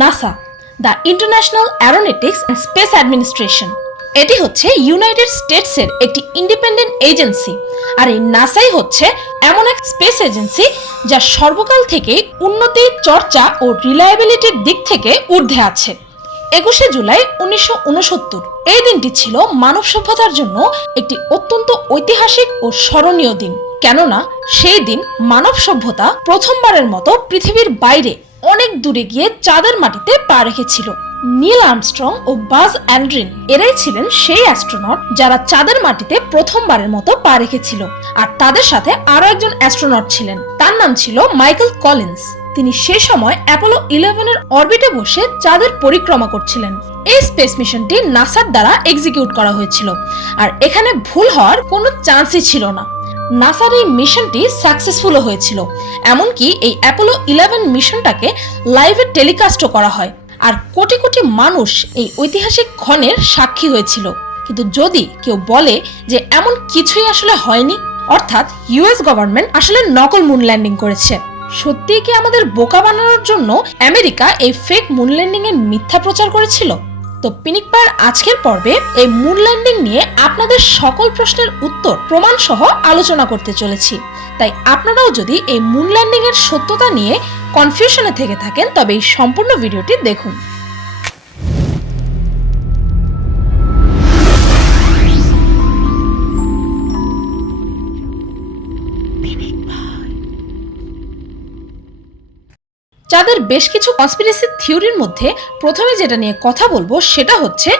NASA, the international Aeronautics and space administration. এটি হচ্ছে United স্টেটসের একটি ইন্ডিপেন্ডেন্ট এজেন্সি। আর এই নাসাই হচ্ছে এমন এক স্পেস এজেন্সি যা সর্বকাল থেকেই উন্নতি, চর্চা ও রিলায়েবিলিটির দিক থেকে ঊর্ধ্বে আছে। 21শে জুলাই 1969 এই দিনটি ছিল মানব সভ্যতার জন্য একটি অত্যন্ত ঐতিহাসিক ও স্মরণীয় দিন। কেননা সেই দিন মানব সভ্যতা প্রথমবারের মতো পৃথিবীর বাইরে অনেক দূরে গিয়ে চাঁদের মাটিতে পা রেখেছিল। নীল আর্মস্ট্রং ও বাজ অ্যান্ড্রিন এরাই ছিলেন সেই অ্যাস্ট্রোনট যারা চাঁদের মাটিতে প্রথমবারের মতো পা রেখেছিল। আর তাদের সাথে আরো একজন অ্যাস্ট্রোনট ছিলেন, তার নাম ছিল মাইকেল কলিন্স। তিনি সে সময় অ্যাপোলো 11 এর অরবিটে বসে চাঁদের পরিক্রমা করছিলেন। এই স্পেস মিশনটি নাসার দ্বারা এক্সিকিউট করা হয়েছিল, আর এখানে ভুল হওয়ার কোনো চান্সই ছিল না। নাসার এই মিশনটি সাকসেসফুল হয়েছিল, এমনকি এই অ্যাপোলো 11 মিশনটাকে লাইভে টেলিকাস্টও করা হয়। আর কোটি কোটি মানুষ এই ঐতিহাসিক ক্ষণের সাক্ষী হয়েছিল। কিন্তু যদি কেউ বলে যে এমন কিছুই আসলে হয়নি, অর্থাৎ ইউএস গভর্নমেন্ট আসলে নকল মুন ল্যান্ডিং করেছে, সত্যিই কি আমাদের বোকা বানানোর জন্য আমেরিকা এই ফেক মুন ল্যান্ডিং এর মিথ্যা প্রচার করেছিল? তো পিনিক পায়ের আজকের পর্বে এই মুন ল্যান্ডিং নিয়ে আপনাদের সকল প্রশ্নের উত্তর প্রমাণ সহ আলোচনা করতে চলেছি। তাই আপনারাও যদি এই মুন ল্যান্ডিং এর সত্যতা নিয়ে কনফিউশনে থেকে থাকেন, তবে এই সম্পূর্ণ ভিডিওটি দেখুন। চাঁদের বেশ কিছু কনস্পিরেসি থিওরির মধ্যে প্রথমে যেটা নিয়ে কথা বলবো সেটা হচ্ছে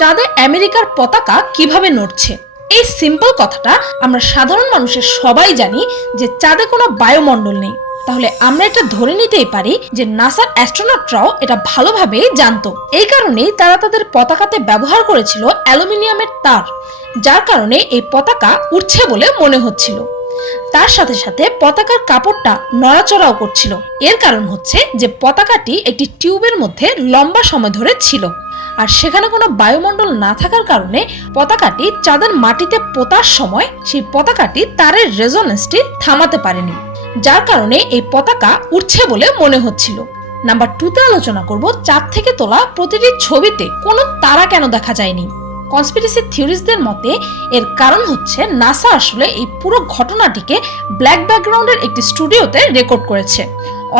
চাঁদে আমেরিকার পতাকা কিভাবে নড়ছে। এই সিম্পল কথাটা আমরা সাধারণ মানুষের সবাই জানি যে চাঁদে কোনো বায়ুমণ্ডল নেই। তাহলে আমরা এটা ধরে নিতেই পারি যে নাসার অ্যাস্ট্রোনটরাও এটা ভালোভাবেই জানতো। এই কারণেই তারা তাদের পতাকাতে ব্যবহার করেছিল অ্যালুমিনিয়ামের তার, যার কারণে এই পতাকা উড়ছে বলে মনে হচ্ছিল। তার সাথে সাথে পতাকার কাপড়টা নড়াচড়াও করছিল। এর কারণ হচ্ছে যে পতাকাটি একটি টিউবের মধ্যে লম্বা সময় ধরে ছিল, আর সেখানে কোনো বায়ুমণ্ডল না থাকার কারণে পতাকাটি চাঁদের মাটিতে পোতার সময় সেই পতাকাটি তারের রেজোনেন্সটি থামাতে পারেনি, যার কারণে এই পতাকা উড়ছে বলে মনে হচ্ছিল। নাম্বার 2তে আলোচনা করব চাঁদ থেকে তোলা প্রতিটি ছবিতে কোনো তারা কেন দেখা যায়নি। কনস্পিরেসি থিওরিস্টদের মতে এর কারণ হচ্ছে নাসা আসলে এই পুরো ঘটনাটিকে ব্ল্যাক ব্যাকগ্রাউন্ডের একটি স্টুডিওতে রেকর্ড করেছে,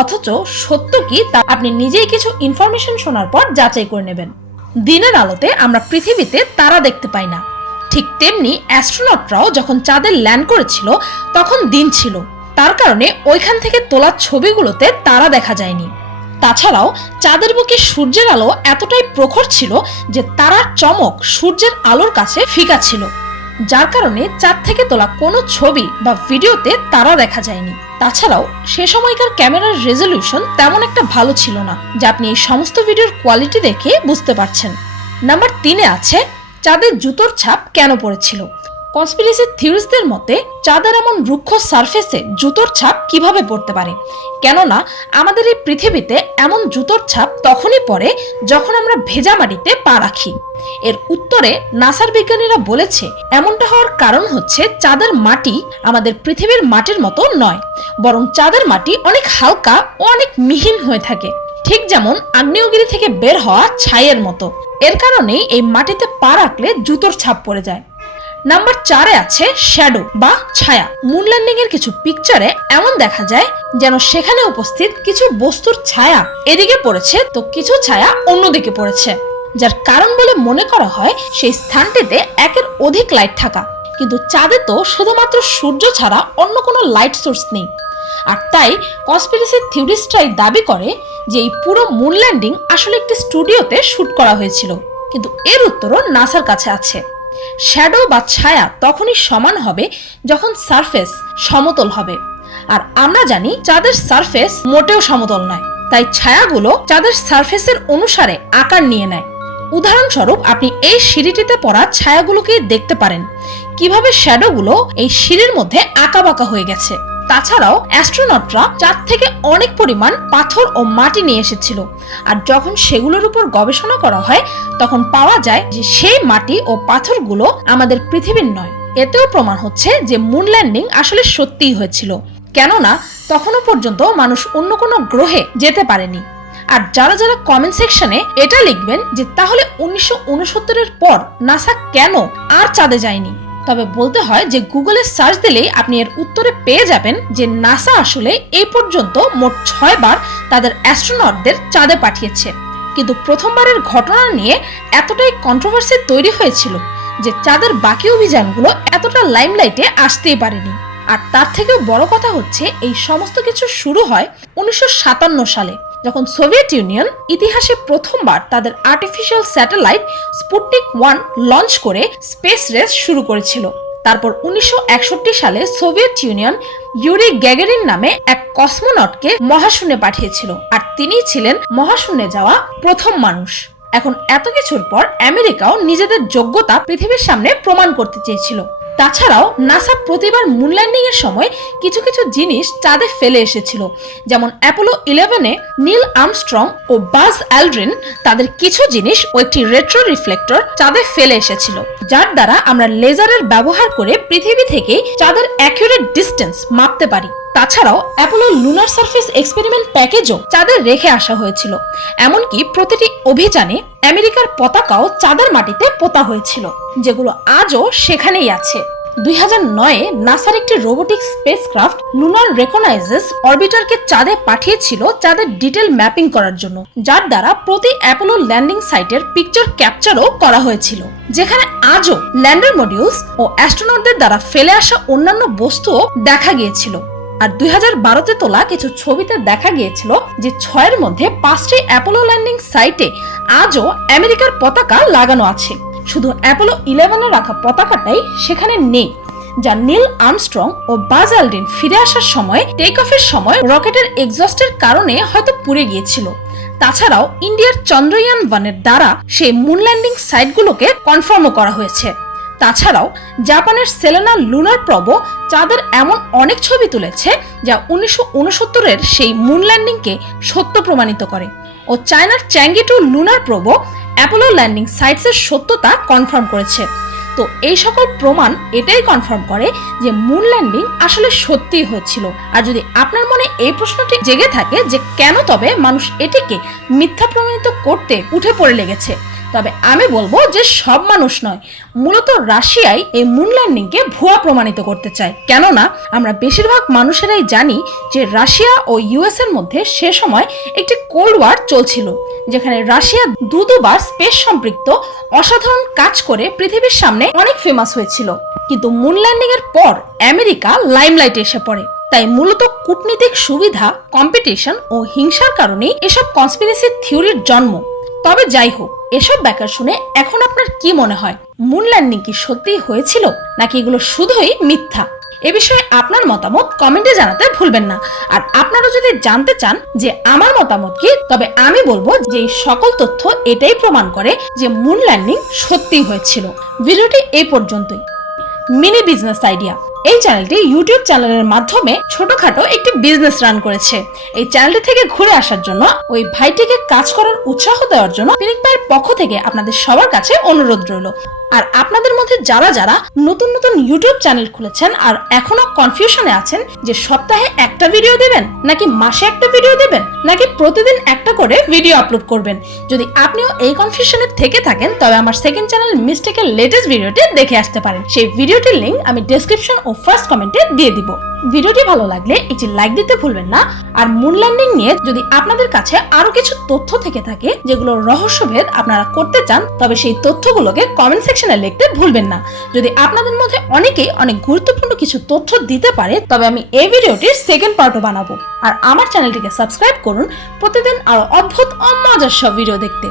অথচ সত্য কি তা আপনি নিজেই কিছু ইনফরমেশন শোনার পর যাচাই করে নেবেন। দিনের আলোতে আমরা পৃথিবীতে তারা দেখতে পাই না, ঠিক তেমনি অ্যাস্ট্রোনটরাও যখন চাঁদে ল্যান্ড করেছিল তখন দিন ছিল, তার কারণে ওইখান থেকে তোলা ছবিগুলোতে তারা দেখা যায়নি। তাছাড়াও চাঁদের বুকে সূর্যের আলো এতটাই প্রখর ছিল যে তারার চমক সূর্যের আলোর কাছে ফিকা ছিল, যার কারণে চাঁদ থেকে তোলা কোনো ছবি বা ভিডিওতে তারা দেখা যায়নি। তাছাড়াও সে সময়কার ক্যামেরার রেজলিউশন তেমন একটা ভালো ছিল না, যা আপনি এই সমস্ত ভিডিওর কোয়ালিটি দেখে বুঝতে পারছেন। নাম্বার 3-এ আছে চাঁদের জুতোর ছাপ কেন পড়েছিল। কনস্পিরেসি থিওরিস্টদের মতে চাঁদের এমন রুক্ষ সারফেসে জুতোর ছাপ কিভাবে পড়তে পারে, কেননা আমাদের এই পৃথিবীতে এমন জুতোর ছাপ তখনই পড়ে যখন আমরা ভেজা মাটিতে পা রাখি। এর উত্তরে নাসার বিজ্ঞানীরা বলেছে এমনটা হওয়ার কারণ হচ্ছে চাঁদের মাটি আমাদের পৃথিবীর মাটির মতো নয়, বরং চাঁদের মাটি অনেক হালকা ও অনেক মিহিন হয়ে থাকে, ঠিক যেমন আগ্নেয়গিরি থেকে বের হওয়া ছাইয়ের মতো। এর কারণেই এই মাটিতে পা রাখলে জুতোর ছাপ পড়ে যায়। নাম্বার 4-এ আছে শ্যাডো বা ছায়া। মুন ল্যান্ডিং এর কিছু পিকচারে এমন দেখা যায় যেন সেখানে উপস্থিত কিছু বস্তুর ছায়া এদিকে পড়েছে তো কিছু ছায়া অন্যদিকে পড়েছে, যার কারণ বলে মনে করা হয় সেই স্থানটিতে একের অধিক লাইট থাকা। কিন্তু চাঁদে তো শুধুমাত্র সূর্য ছাড়া অন্য কোনো লাইট সোর্স নেই, আর তাই কনস্পিরেসি থিওরিস্টরাই দাবি করে যে এই পুরো মুন ল্যান্ডিং আসলে একটি স্টুডিওতে শুট করা হয়েছিল। কিন্তু এর উত্তরও নাসার কাছে আছে। শ্যাডো বা ছায়া তখনই সমান হবে যখন সারফেস সমতল হবে, আর আমরা জানি চাঁদের সারফেস মোটেও সমতল নয়, তাই ছায়াগুলো চাঁদের সারফেসের অনুসারে আকার নিয়ে নেয়। উদাহরণস্বরূপ আপনি এই সিঁড়িটিতে পড়া ছায়াগুলোকে দেখতে পারেন কিভাবে শ্যাডোগুলো এই সিঁড়ির মধ্যে আঁকা বাঁকা হয়ে গেছে। তাছাড়াও অ্যাস্ট্রোনটরা চাঁদ থেকে অনেক পরিমাণ পাথর ও মাটি নিয়ে এসেছিল, আর যখন সেগুলোর উপর গবেষণা করা হয় তখন পাওয়া যায় যে সেই মাটি ও পাথরগুলো আমাদের পৃথিবীর নয়। এতেও প্রমাণ হচ্ছে যে মুন ল্যান্ডিং আসলে সত্যিই হয়েছিল, কেননা তখনও পর্যন্ত মানুষ অন্য কোনো গ্রহে যেতে পারেনি। আর যারা যারা কমেন্ট সেকশনে এটা লিখবেন যে তাহলে 1969 পর নাসা কেন আর চাঁদে যায়নি, তবে বলতে হয় যে গুগলে সার্চ দিলেই আপনি এর উত্তরে পেয়ে যাবেন যে নাসা আসলে এই পর্যন্ত মোট 6 বার তাদের অ্যাস্ট্রোনটদের চাঁদে পাঠিয়েছে। কিন্তু প্রথমবারের ঘটনা নিয়ে এতটাই কন্ট্রোভার্সি তৈরি হয়েছিল যে চাঁদের বাকি অভিযানগুলো এতটা লাইমলাইটে আসতেই পারেনি। আর তার থেকেও বড় কথা হচ্ছে এই সমস্ত কিছু শুরু হয় 1957 সালে, যখন সোভিয়েত ইউনিয়ন ইতিহাসে প্রথমবার তাদের আর্টিফিশিয়াল স্যাটেলাইট স্পুটনিক 1 লঞ্চ করে স্পেস রেস শুরু করেছিল। তারপর 1961 সালে সোভিয়েত ইউনিয়ন ইউরি গ্যাগারিন নামে এক কসমোনটকে মহাশূন্যে পাঠিয়েছিল, আর তিনিই ছিলেন মহাশূন্যে যাওয়া প্রথম মানুষ। এখন এত কিছুর পর আমেরিকাও নিজেদের যোগ্যতা পৃথিবীর সামনে প্রমাণ করতে চেয়েছিল। তাছাড়াও নাসা প্রতিবার মুন ল্যান্ডিং এর সময় কিছু কিছু জিনিস চাঁদে ফেলে এসেছিল, যেমন অ্যাপোলো 11-এ নীল আর্মস্ট্রং ও বাজ অ্যালড্রিন তাদের কিছু জিনিস ও একটি রেট্রো রিফ্লেক্টর চাঁদে ফেলে এসেছিল, যার দ্বারা আমরা লেজারের ব্যবহার করে পৃথিবী থেকে চাঁদের অ্যাকুরেট ডিস্টেন্স মাপতে পারি। তাছাড়াও অ্যাপোলো লুনার সারফেস এক্সপেরিমেন্ট প্যাকেজও চাঁদে রেখে আসা হয়েছিল। এমনকি প্রতিটি অভিযানে আমেরিকার পতাকাও চাঁদের মাটিতে পোতা হয়েছিল, যেগুলো আজও সেখানেই আছে। 2009-এ নাসার একটি রোবোটিক স্পেসক্রাফট লুনার রেকগনাইজেস অরবিটারকে চাঁদে পাঠিয়েছিল চাঁদের ডিটেল ম্যাপিং করার জন্য, যার দ্বারা প্রতি অ্যাপোলো ল্যান্ডিং সাইটের পিকচার ক্যাপচারও করা হয়েছিল, যেখানে আজও ল্যান্ডার মডিউলস ও অ্যাস্ট্রোনটদের দ্বারা ফেলে আসা অন্যান্য বস্তুও দেখা গিয়েছিল। আর 2012-তে তোলা কিছু ছবিতে দেখা গিয়েছিল যে 6-এর মধ্যে 5টি অ্যাপোলো ল্যান্ডিং সাইটে আজও আমেরিকার পতাকা লাগানো আছে। শুধু অ্যাপোলো 11-এ রাখা পতাকাটাই সেখানে নেই, যা নীল আর্মস্ট্রং ও বাজ অ্যালড্রিন ফিরে আসার সময় টেক অফের সময় রকেটের এক্সস্টের কারণে হয়তো পুড়ে গিয়েছিল। তাছাড়াও ইন্ডিয়ার চন্দ্রয়ান 1-এর দ্বারা সেই মুন ল্যান্ডিং সাইটগুলোকে কনফার্মও করা হয়েছে। তাছাড়াও জাপানের সেলেনা লুনার প্রবও চাঁদের এমন অনেক ছবি তুলেছে যা 1969-এর সেই মুন ল্যান্ডিংকে সত্য প্রমাণিত করে, ও চায়নার চ্যাঙ্গি 2 লুনার প্রবও অ্যাপোলো ল্যান্ডিং সাইটসের সত্যতা কনফার্ম করেছে। তো এই সকল প্রমাণ এটাই কনফার্ম করে যে মুন ল্যান্ডিং আসলে সত্যিই হয়েছিল। আর যদি আপনার মনে এই প্রশ্নটি জেগে থাকে যে কেন তবে মানুষ এটিকে মিথ্যা প্রমাণিত করতে উঠে পড়ে লেগেছে, তবে আমি বলবো যে সব মানুষ নয়, মূলত রাশিয়াই এই মুন ল্যান্ডিংকে ভুয়া প্রমাণিত করতে চায়। কেননা আমরা বেশিরভাগ মানুষেরাই জানি যে রাশিয়া ও ইউএস এর মধ্যে সে সময় একটি কোল্ড ওয়ার চলছিল, যেখানে রাশিয়া দুবার স্পেস সম্পৃক্ত অসাধারণ কাজ করে পৃথিবীর সামনে অনেক ফেমাস হয়েছিল। কিন্তু মুন ল্যান্ডিং এর পর আমেরিকা লাইমলাইটে এসে পড়ে। তাই মূলত কূটনীতিক সুবিধা, কম্পিটিশন ও হিংসার কারণেই এসব কনস্পিরেসি থিওরির জন্ম। তবে যাই হোক, এসব ব্যাখ্যা শুনে এখন আপনার কি মনে হয়? মুন ল্যান্ডিং কি সত্যিই হয়েছিল নাকি এগুলো শুধুই মিথ্যা? এ বিষয়ে আপনার মতামত কমেন্টে জানাতে ভুলবেন না। আর আপনারা যদি জানতে চান যে আমার মতামত কি, তবে আমি বলবো যে এই সকল তথ্য এটাই প্রমাণ করে যে মুন ল্যান্ডিং সত্যিই হয়েছিল। ভিডিওটি এই পর্যন্তই। মিনি বিজনেস আইডিয়া এই চ্যানেলটি ইউটিউব চ্যানেলের মাধ্যমে ছোটখাটো একটি বিজনেস রান করেছে। এই চ্যানেলটি থেকে ঘুরে আসার জন্য, ওই ভাইটিকে কাজ করার উৎসাহ দেওয়ার জন্য পিনিক ভাইয়ের পক্ষ থেকে আপনাদের সবার কাছে অনুরোধ রইল। আর আপনাদের মধ্যে যারা যারা নতুন নতুন ইউটিউব চ্যানেল খুলেছেন আর এখনো কনফিউশনে আছেন যে সপ্তাহে একটা ভিডিও দেবেন নাকি মাসে একটা ভিডিও দেবেন নাকি প্রতিদিন একটা করে ভিডিও আপলোড করবেন, যদি আপনিও এই কনফিউশনে থেকে থাকেন তবে আমার সেকেন্ড চ্যানেল মিস্টেকের লেটেস্ট ভিডিওটি দেখে আসতে পারেন। সেই ভিডিওটির লিংক আমি ডেসক্রিপশন ও ফার্স্ট কমেন্টে দিয়ে দিব। ভিডিওটি ভালো লাগলে একটি লাইক দিতে ভুলবেন না। আর মুন ল্যান্ডিং নিয়ে যদি আপনাদের কাছে আরো কিছু তথ্য থেকে থাকে যেগুলো রহস্যভেদ আপনারা করতে চান, তবে সেই তথ্যগুলোকে কমেন্ট সেকশনে লিখতে ভুলবেন না। যদি আপনাদের মধ্যে অনেকেই অনেক গুরুত্বপূর্ণ কিছু তথ্য দিতে পারে, তবে আমি এই ভিডিওটির সেকেন্ড পার্টও বানাবো। আর আমার চ্যানেলটিকে সাবস্ক্রাইব করুন প্রতিদিন আরো অদ্ভুত ও মজার সব ভিডিও দেখতে।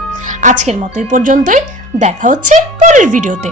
আজকের মতো এই পর্যন্তই, দেখা হচ্ছে পরের ভিডিওতে।